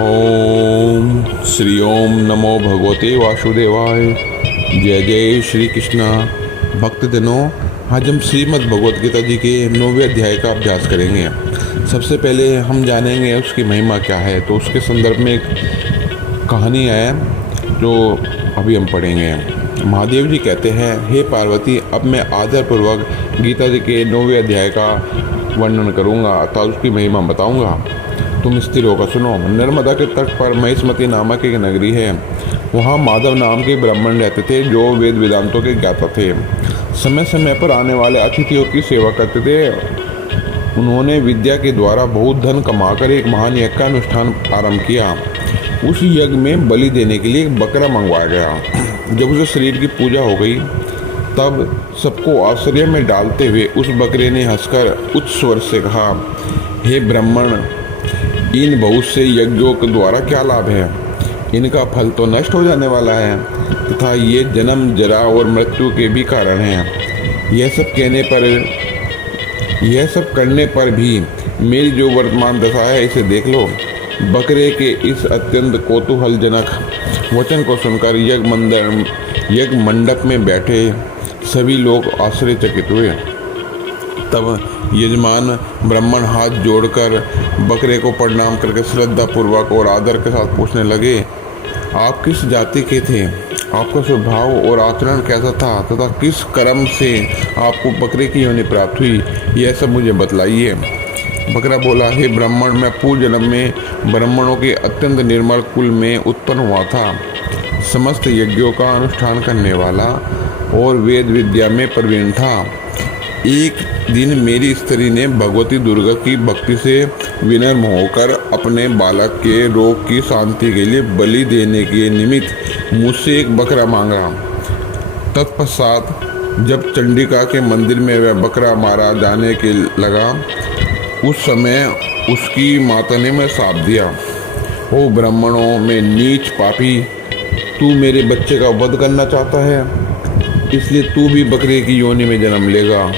ओम श्री ओम नमो भगवते वासुदेवाय। जय जय श्री कृष्णा। भक्तजनों, आज हम श्रीमद् भगवत गीता जी के 9वें अध्याय का अभ्यास करेंगे। सबसे पहले हम जानेंगे उसकी महिमा क्या है। तो उसके संदर्भ में एक कहानी है जो अभी हम पढ़ेंगे। महादेव जी कहते हैं, हे पार्वती, अब मैं आदरपूर्वक गीता जी के 9वें अध्याय का वर्णन करूँगा अर्थात उसकी महिमा बताऊँगा। तुम स्थिर होकर सुनो। नर्मदा के तट पर महिष्मती नामक एक नगरी है। वहाँ माधव नाम के ब्राह्मण रहते थे जो वेद वेदांतों के ज्ञाता थे। समय समय पर आने वाले अतिथियों की सेवा करते थे। उन्होंने विद्या के द्वारा बहुत धन कमाकर एक महान यज्ञ का अनुष्ठान आरंभ किया। उस यज्ञ में बलि देने के लिए एक बकरा मंगवाया गया। जब उसे शरीर की पूजा हो गई तब सबको आश्चर्य में डालते हुए उस बकरे ने हंसकर उच्च स्वर से कहा, हे ब्राह्मण, इन बहुत से यज्ञों के द्वारा क्या लाभ है? इनका फल तो नष्ट हो जाने वाला है तथा ये जन्म, जरा और मृत्यु के भी कारण हैं। यह सब करने पर भी मेरी जो वर्तमान दशा है इसे देख लो। बकरे के इस अत्यंत कौतूहलजनक वचन को सुनकर यज्ञ मंडप में बैठे सभी लोग आश्चर्यचकित हुए। तब यजमान ब्राह्मण हाथ जोड़कर बकरे को प्रणाम करके श्रद्धा पूर्वक और आदर के साथ पूछने लगे, आप किस जाति के थे? आपका स्वभाव और आचरण कैसा था तथा किस कर्म से आपको बकरे की योनि प्राप्त हुई? यह सब मुझे बतलाइए। बकरा बोला, हे ब्राह्मण, मैं पूर्व जन्म में ब्राह्मणों के अत्यंत निर्मल कुल में उत्पन्न हुआ था। समस्त यज्ञों का अनुष्ठान करने वाला और वेद विद्या में प्रवीण था। एक दिन मेरी स्त्री ने भगवती दुर्गा की भक्ति से विनम्र होकर अपने बालक के रोग की शांति के लिए बलि देने के निमित्त मुझसे एक बकरा मांगा। तत्पश्चात जब चंडिका के मंदिर में वह बकरा मारा जाने के लगा, उस समय उसकी माता ने मैं श्राप दिया, ओ ब्राह्मणों में नीच पापी, तू मेरे बच्चे का वध करना चाहता है, इसलिए तू भी बकरे की योनि में जन्म लेगा।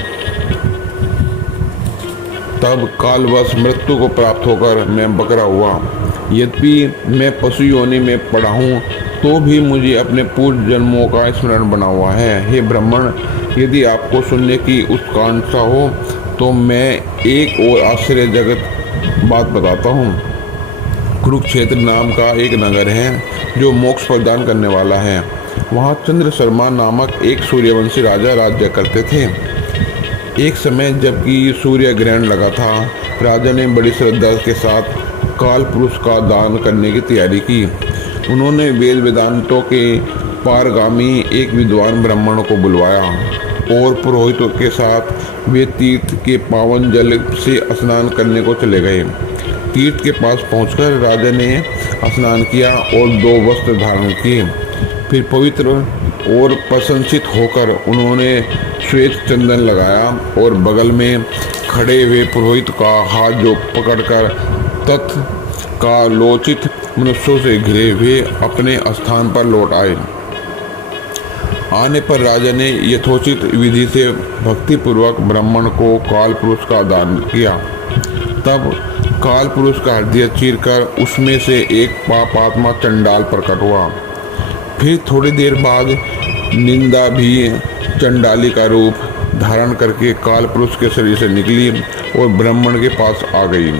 तब कालवश मृत्यु को प्राप्त होकर मैं बकरा हुआ। यद्यपि मैं पशु योनि में पड़ा हूँ तो भी मुझे अपने पूर्व जन्मों का स्मरण बना हुआ है। हे ब्राह्मण, यदि आपको सुनने की उत्कंठा हो तो मैं एक और आश्चर्यजनक बात बताता हूँ। कुरुक्षेत्र नाम का एक नगर है जो मोक्ष प्रदान करने वाला है। वहाँ चंद्र शर्मा नामक एक सूर्यवंशी राजा राज्य करते थे। एक समय जबकि सूर्य ग्रहण लगा था, राजा ने बड़ी श्रद्धा के साथ काल पुरुष का दान करने की तैयारी की। उन्होंने वेद वेदांतों के पारगामी एक विद्वान ब्राह्मण को बुलवाया और पुरोहितों के साथ वे तीर्थ के पावन जल से स्नान करने को चले गए। तीर्थ के पास पहुंचकर राजा ने स्नान किया और 2 वस्त्र धारण किए। फिर पवित्र और प्रशंसित होकर उन्होंने श्वेत चंदन लगाया और बगल में खड़े हुए पुरोहित का हाथ जो पकड़कर तत्कालोचित मनुष्यों से घिरे हुए अपने स्थान पर लौट आए। आने पर राजा ने यथोचित विधि से भक्तिपूर्वक ब्राह्मण को काल पुरुष का दान किया। तब काल पुरुष का हृदय चीरकर उसमें से एक पापात्मा चंडाल प्रकट हुआ। फिर थोड़ी देर बाद निंदा भी चंडाली का रूप धारण करके काल पुरुष के शरीर से निकली और ब्राह्मण के पास आ गई।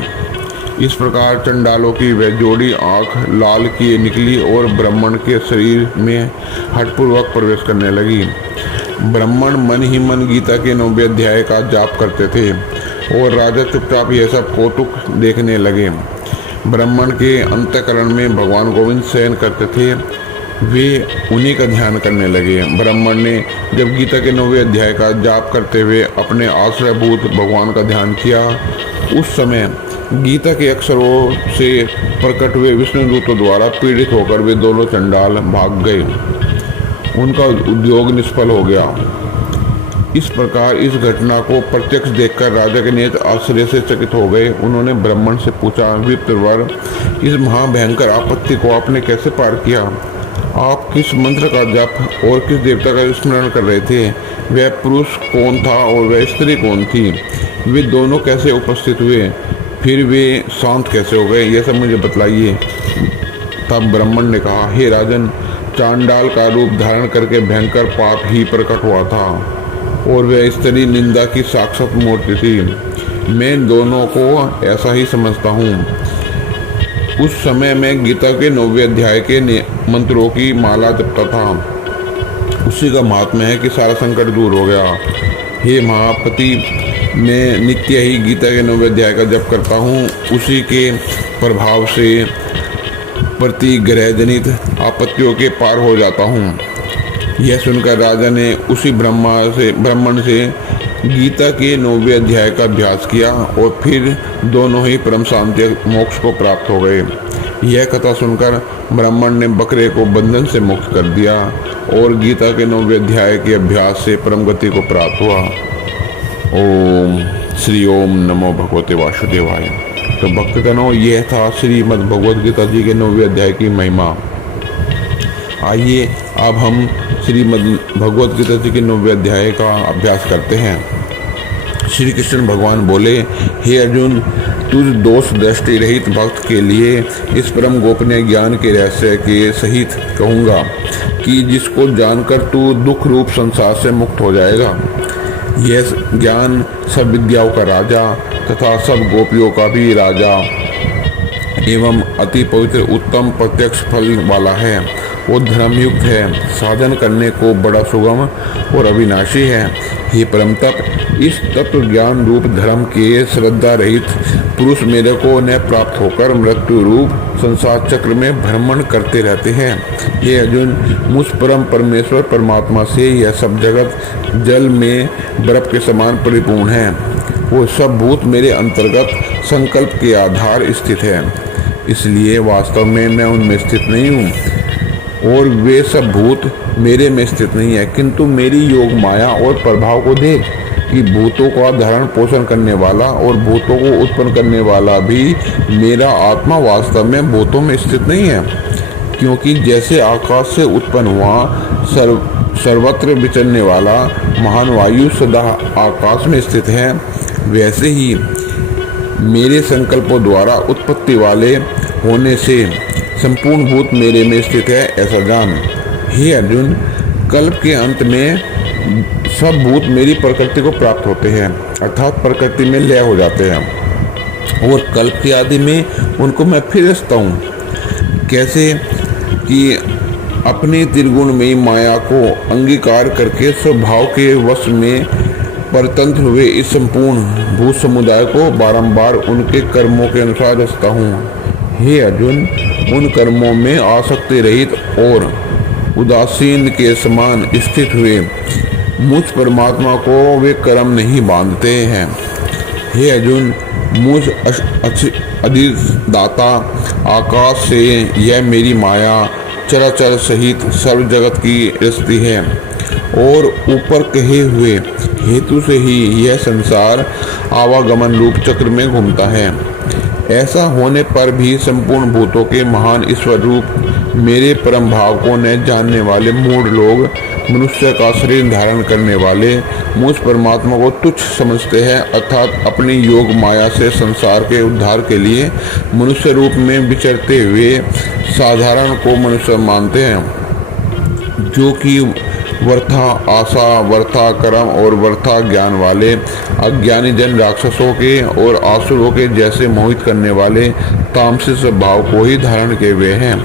इस प्रकार चंडालों की वह जोड़ी आंख लाल किए निकली और ब्राह्मण के शरीर में हठपूर्वक प्रवेश करने लगी। ब्राह्मण मन ही मन गीता के 9वें अध्याय का जाप करते थे और राजा चुपचाप यह सब कौतुक देखने लगे। ब्राह्मण के अंतःकरण में भगवान गोविंद शयन करते थे, वे उन्हीं का ध्यान करने लगे। ब्राह्मण ने जब गीता के 9वें अध्याय का जाप करते हुए अपने आश्रयभूत भगवान का ध्यान किया, उस समय गीता के अक्षरों से प्रकट हुए विष्णु दूतों द्वारा पीड़ित होकर वे दोनों चंडाल भाग गए। उनका उद्योग निष्फल हो गया। इस प्रकार इस घटना को प्रत्यक्ष देखकर राजा के नेत्र आश्चर्य से चकित हो गए। उन्होंने ब्राह्मण से पूछा, विप्रवर, इस महाभयंकर आपत्ति को आपने कैसे पार किया? आप किस मंत्र का जप और किस देवता का स्मरण कर रहे थे? वह पुरुष कौन था और वह स्त्री कौन थी? वे दोनों कैसे उपस्थित हुए? फिर वे शांत कैसे हो गए, यह सब मुझे बतलाइए। तब ब्राह्मण ने कहा, हे राजन, चांडाल का रूप धारण करके भयंकर पाप ही प्रकट हुआ था और वह स्त्री निंदा की साक्षात मूर्ति थी। मैं दोनों को ऐसा ही समझता हूँ। उस समय मैं गीता के 9वें अध्याय के मंत्रों की माला जपता था। उसी का महात्म्य है कि सारा संकट दूर हो गया। हे महापति, मैं नित्य ही गीता के 9वें अध्याय का जप करता हूँ। उसी के प्रभाव से प्रतिग्रह जनित आपत्तियों के पार हो जाता हूँ। यह सुनकर राजा ने उसी ब्राह्मण से गीता के 9वें अध्याय का अभ्यास किया और फिर दोनों ही परम शांति मोक्ष को प्राप्त हो गए। यह कथा सुनकर ब्राह्मण ने बकरे को बंधन से मुक्त कर दिया और गीता के 9वें अध्याय के अभ्यास से परम गति को प्राप्त हुआ। ओम श्री ओम नमो भगवते वासुदेवाय। तो भक्तजनों, यह था श्रीमद् भगवद गीता जी के 9वें अध्याय की महिमा। आइए अब हम श्रीमद् भगवद गीता जी के 9वें अध्याय का अभ्यास करते हैं। श्री कृष्ण भगवान बोले, हे अर्जुन, तुझ दोष दृष्टि रहित भक्त के लिए इस परम गोपनीय ज्ञान के रहस्य के सहित कहूँगा कि जिसको जानकर तू दुख रूप संसार से मुक्त हो जाएगा। यह ज्ञान सब विद्याओं का राजा तथा सब गोपियों का भी राजा एवं अति पवित्र उत्तम प्रत्यक्ष फल वाला है। वो धर्मयुक्त है, साधन करने को बड़ा सुगम और अविनाशी है। हे परम तप, इस तत्व ज्ञान रूप धर्म के श्रद्धा रहित पुरुष मेरे को न प्राप्त होकर मृत्यु रूप संसार चक्र में भ्रमण करते रहते हैं। हे अर्जुन, मुझ परम परमेश्वर परमात्मा से यह सब जगत जल में बर्फ के समान परिपूर्ण है। वो सब भूत मेरे अंतर्गत संकल्प के आधार स्थित है, इसलिए वास्तव में मैं उनमें स्थित नहीं हूँ और वे सब भूत मेरे में स्थित नहीं है। किंतु मेरी योग माया और प्रभाव को देख कि भूतों का धारण पोषण करने वाला और भूतों को उत्पन्न करने वाला भी मेरा आत्मा वास्तव में भूतों में स्थित नहीं है। क्योंकि जैसे आकाश से उत्पन्न हुआ सर्वत्र विचरने वाला महान वायु सदा आकाश में स्थित है, वैसे ही मेरे संकल्पों द्वारा उत्पत्ति वाले होने से संपूर्ण भूत मेरे में स्थित है, ऐसा जान। हे अर्जुन, कल्प के अंत में सब भूत मेरी प्रकृति को प्राप्त होते हैं, अर्थात प्रकृति में लय हो जाते हैं और कल्प के आदि में उनको मैं फिर रचता हूँ। कैसे कि अपनी त्रिगुणमयी माया को अंगीकार करके स्वभाव के वश में परतंत्र हुए इस संपूर्ण भूत समुदाय को बारंबार उनके कर्मों के अनुसार रचता हूँ। हे अर्जुन, उन कर्मों में आसक्ति रहित और उदासीन के समान स्थित हुए मुझ परमात्मा को वे कर्म नहीं बांधते हैं। हे अर्जुन, मुझ अधिदाता आकाश से यह मेरी माया चराचर सहित सर्व जगत की रचती है और ऊपर कहे हुए हेतु से ही यह संसार आवागमन रूप चक्र में घूमता है। ऐसा होने पर भी संपूर्ण भूतों के महान ईश्वर रूप मेरे परम भाव को न जानने वाले मूढ़ लोग मनुष्य का शरीर धारण करने वाले मुझ परमात्मा को तुच्छ समझते हैं, अर्थात अपनी योग माया से संसार के उद्धार के लिए मनुष्य रूप में विचरते हुए साधारण को मनुष्य मानते हैं, जो कि वर्था आशा, वर्था कर्म और वर्था ज्ञान वाले अज्ञानी जन राक्षसों के और आसुरों के जैसे मोहित करने वाले तामसिक स्वभाव को ही धारण किए हुए हैं।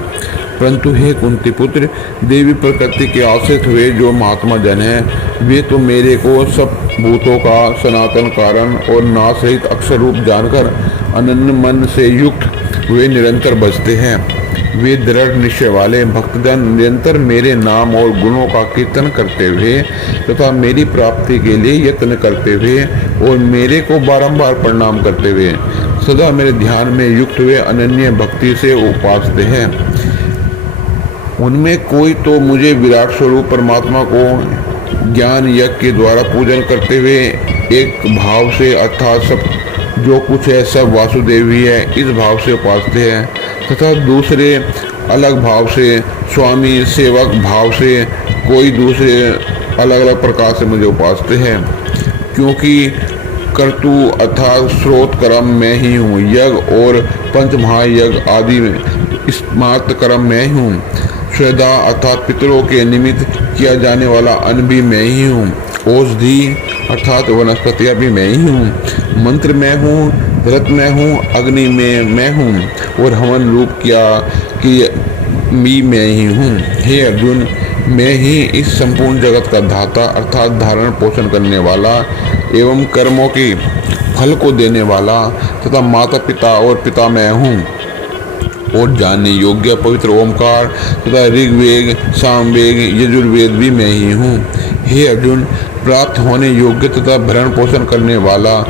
परंतु हे कुंती पुत्र, देवी प्रकृति के आश्रित हुए जो महात्मा जन हैं, वे तो मेरे को सब भूतों का सनातन कारण और नाश रहित अक्षर रूप जानकर अनन्य मन से युक्त हुए निरंतर बजते हैं। वे दृढ़ निश्चय वाले भक्तजन निरंतर मेरे नाम और गुणों का कीर्तन करते हुए तथा मेरी प्राप्ति के लिए यत्न करते हुए और मेरे को बारंबार प्रणाम करते हुए सदा मेरे ध्यान में युक्त हुए अनन्य भक्ति से उपासते हैं। उनमें कोई तो मुझे विराट स्वरूप परमात्मा को ज्ञान यज्ञ के द्वारा पूजन करते हुए एक भाव से, अर्थात सब जो कुछ है सब वासुदेव ही है, इस भाव से उपासते हैं, तथा दूसरे अलग भाव से, स्वामी सेवक भाव से कोई दूसरे अलग अलग प्रकार से मुझे उपासते हैं। क्योंकि कर्तु अर्थात स्रोत कर्म मैं ही हूँ। यज्ञ और पंच महायज्ञ आदि स्मार्त कर्म मैं हूँ। श्रद्धा अर्थात पितरों के निमित्त किया जाने वाला अन्न भी मैं ही हूँ। औषधि अर्थात वनस्पतियाँ भी मैं ही हूँ। मंत्र मैं हूँ, रथ मैं हूँ, अग्नि में मैं हूँ और हवन रूप की भी मैं ही हूँ। हे अर्जुन, मैं ही इस संपूर्ण जगत का धाता अर्थात धारण पोषण करने वाला एवं कर्मों के फल को देने वाला तथा माता पिता और पिता मैं हूँ। और जानने योग्य पवित्र ओमकार तथा ऋग्वेद, सामवेद, यजुर्वेद भी मैं ही हूँ। हे अर्जुन, प्राप्त होने योग्य तथा भरण पोषण करने वाला,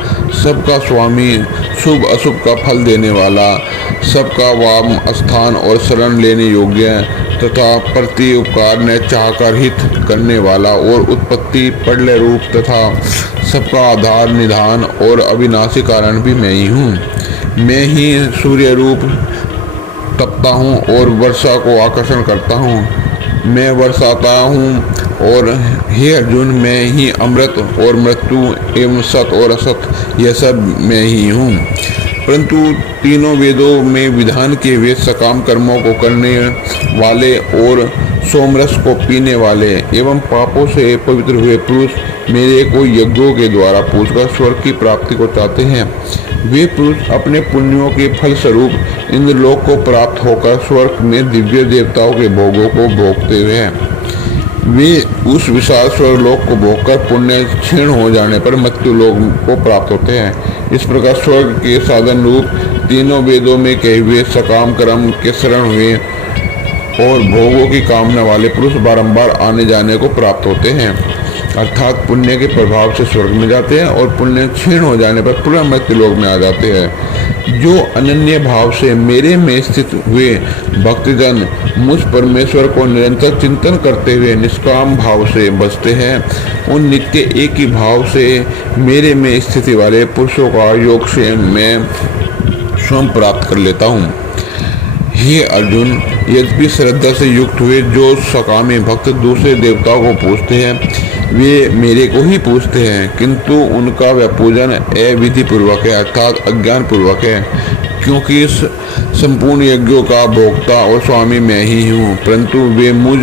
सबका स्वामी, शुभ अशुभ का फल देने वाला, सबका वाम स्थान और शरण लेने योग्य तथा प्रति उपकार ने चाहकर हित करने वाला और उत्पत्ति प्रलय रूप तथा सबका आधार निधान और अविनाशी कारण भी मैं ही हूँ। मैं ही सूर्य रूप तपता हूँ और वर्षा को आकर्षण करता हूँ। मैं वर्षाता हूँ। और हे अर्जुन, मैं ही अमृत और मृत्यु एवं सत और असत यह सब मैं ही हूँ। परंतु तीनों वेदों में विधान के वे सकाम कर्मों को करने वाले और सोमरस को पीने वाले एवं पापों से पवित्र हुए पुरुष मेरे को यज्ञों के द्वारा पूछकर स्वर्ग की प्राप्ति को चाहते हैं। वे पुरुष अपने पुण्यों के फल स्वरूप इंद्रलोक को प्राप्त होकर स्वर्ग में दिव्य देवताओं के भोगों को भोगते हुए वे उस विशाल स्वर्गलोक को भोगकर पुण्य क्षीण हो जाने पर मृत्यु लोक को प्राप्त होते हैं। इस प्रकार स्वर्ग के साधन रूप तीनों वेदों में कहे हुए सकाम कर्म के शरण हुए और भोगों की कामना वाले पुरुष बारंबार आने जाने को प्राप्त होते हैं, अर्थात पुण्य के प्रभाव से स्वर्ग में जाते हैं और पुण्य क्षीण हो जाने पर पुनः मृत्यु लोक में आ जाते हैं। जो अनन्य भाव से मेरे में स्थित हुए भक्तजन मुझ परमेश्वर को निरंतर चिंतन करते हुए निष्काम भाव से बसते हैं, उन नित्य एक ही भाव से मेरे में स्थिति वाले पुरुषों का योग से मैं स्वयं प्राप्त कर लेता हूँ। हे अर्जुन, यद्यपि श्रद्धा से युक्त हुए जो सकामी भक्त दूसरे देवताओं को पूजते हैं वे मेरे को ही पूजते हैं, किंतु उनका वह पूजन अविधि पूर्वक है अर्थात अज्ञान पूर्वक है, क्योंकि इस संपूर्ण यज्ञों का भोक्ता और स्वामी मैं ही हूँ। परंतु वे मुझ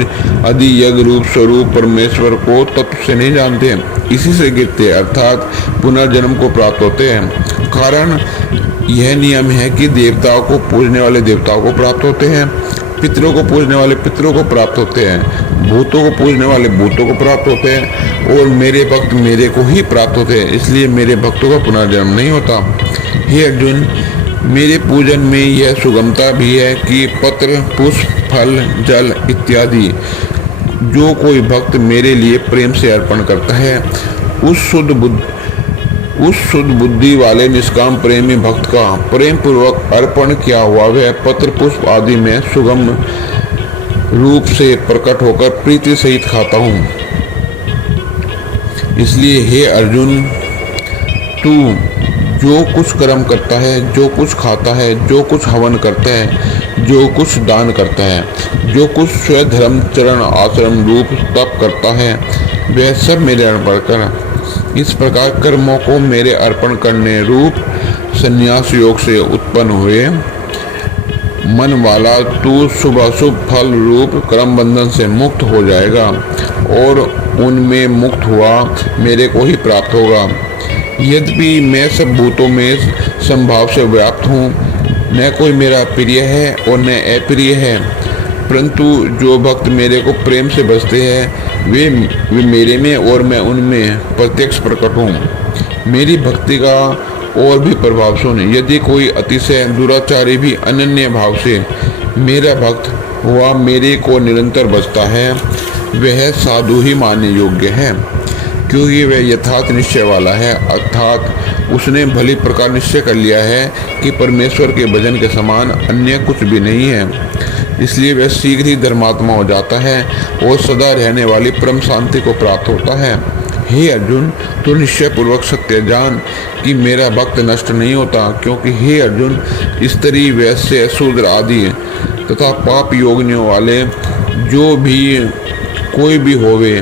आदि यज्ञ रूप स्वरूप परमेश्वर को तत्व से नहीं जानते, इसी से गिरते अर्थात पुनर्जन्म को प्राप्त होते हैं। कारण यह नियम है कि देवताओं को पूजने वाले देवताओं को प्राप्त होते हैं, पितरों को पूजने वाले पितरों को प्राप्त होते हैं, भूतों को पूजने वाले भूतों को प्राप्त होते हैं और मेरे भक्त मेरे को ही प्राप्त होते हैं, इसलिए मेरे भक्तों का पुनर्जन्म नहीं होता। हे अर्जुन, मेरे पूजन में यह सुगमता भी है कि पत्र, पुष्प, फल, जल इत्यादि जो कोई भक्त मेरे लिए प्रेम से अर्पण करता है, उस शुद्ध बुद्धि वाले निष्काम प्रेमी भक्त का प्रेम पूर्वक अर्पण किया हुआ वह पत्र पुष्प आदि में सुगम रूप से प्रकट होकर प्रीति सहित खाता हूँ। इसलिए हे अर्जुन, तू जो कुछ कर्म करता है, जो कुछ खाता है, जो कुछ हवन करता है, जो कुछ दान करता है, जो कुछ स्वधर्म चरण आश्रम रूप तप करता है, वह सब मेरे अर्पण कर। इस प्रकार कर्मों को मेरे अर्पण करने रूप संन्यास योग से उत्पन्न हुए मन वाला तू शुभाशुभ फल रूप कर्म बंधन से मुक्त हो जाएगा और उनमें मुक्त हुआ मेरे को ही प्राप्त होगा। यद्यपि मैं सब भूतों में संभाव से व्याप्त हूँ, न कोई मेरा प्रिय है और न अप्रिय है, परंतु जो भक्त मेरे को प्रेम से बसते हैं वे मेरे में और मैं उनमें प्रत्यक्ष प्रकट हूँ। मेरी भक्ति का और भी प्रभाव सुन, यदि कोई अतिशय दुराचारी भी अनन्य भाव से मेरा भक्त हुआ मेरे को निरंतर बसता है, वह साधु ही मानने योग्य है, क्योंकि वह यथार्थ निश्चय वाला है, अर्थात उसने भली प्रकार निश्चय कर लिया है कि परमेश्वर के भजन के समान अन्य कुछ भी नहीं है। इसलिए वह शीघ्र ही धर्मात्मा हो जाता है और सदा रहने वाली परम शांति को प्राप्त होता है। हे अर्जुन, तो निश्चय पूर्वक सत्य जान कि मेरा भक्त नष्ट नहीं होता, क्योंकि हे अर्जुन, स्त्री, वैश्य, शूद्र आदि तथा पाप योगियों वाले जो भी कोई भी होवे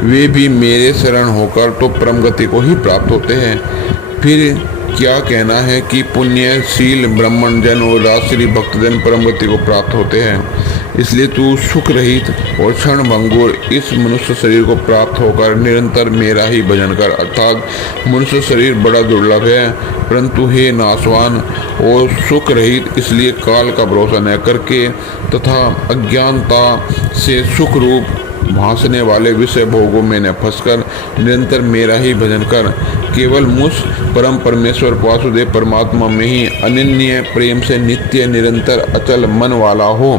वे भी मेरे शरण होकर तो परम गति को ही प्राप्त होते हैं। फिर क्या कहना है कि पुण्यशील ब्राह्मण जन और राजश्री भक्तजन परम गति को प्राप्त होते हैं। इसलिए तू सुख रहित और क्षण भंगुर इस मनुष्य शरीर को प्राप्त होकर निरंतर मेरा ही भजन कर। अर्थात मनुष्य शरीर बड़ा दुर्लभ है, परंतु हे नाशवान और सुख रहित, इसलिए काल का भरोसा न करके तथा अज्ञानता से सुख रूप भासने वाले विषय भोगों में न फंसकर निरंतर मेरा ही भजन कर। केवल मुझ परम परमेश्वर वासुदेव परमात्मा में ही अनन्य प्रेम से नित्य निरंतर अचल मन वाला हो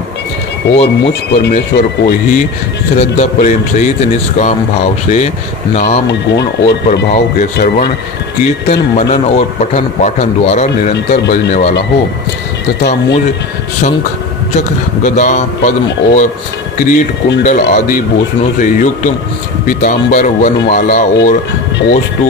और मुझ परमेश्वर को ही श्रद्धा प्रेम सहित निष्काम भाव से नाम गुण और प्रभाव के श्रवण कीर्तन मनन और पठन पाठन द्वारा निरंतर भजने वाला हो तथा मुझ शंख चक्र गदा पद्म और किरीट कुंडल आदि भूषणों से युक्त पीताम्बर वनमाला और औस्तु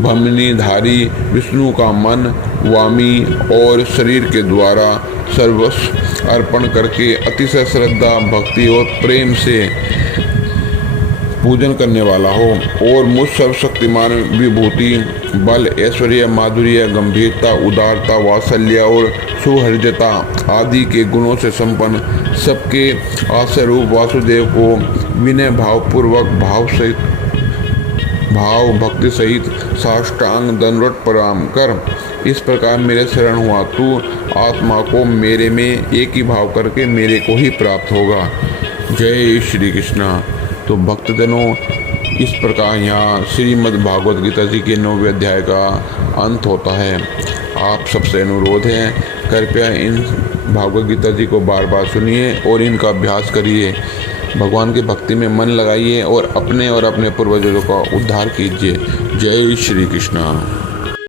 भमनीधारी विष्णु का मन वामी और शरीर के द्वारा सर्वस्व अर्पण करके अतिशय श्रद्धा भक्ति और प्रेम से पूजन करने वाला हो और मुझ सर्वशक्तिमान विभूति बल ऐश्वर्य माधुर्य गंभीरता उदारता वात्सल्य और सुहृदयता आदि के गुणों से संपन्न सबके आश्रय रूप वासुदेव को विनय भावपूर्वक भाव भक्ति सहित साष्टांग दंडवत प्रणाम कर। इस प्रकार मेरे शरण हुआ तू आत्मा को मेरे में एक ही भाव करके मेरे को ही प्राप्त होगा। जय श्री कृष्णा। तो भक्तजनों, इस प्रकार यहाँ श्रीमद् भागवत गीता जी के 9वें अध्याय का अंत होता है। आप सबसे अनुरोध है, कृपया इन भागवत गीता जी को बार बार सुनिए और इनका अभ्यास करिए। भगवान की भक्ति में मन लगाइए और अपने पूर्वजों का उद्धार कीजिए। जय श्री कृष्णा।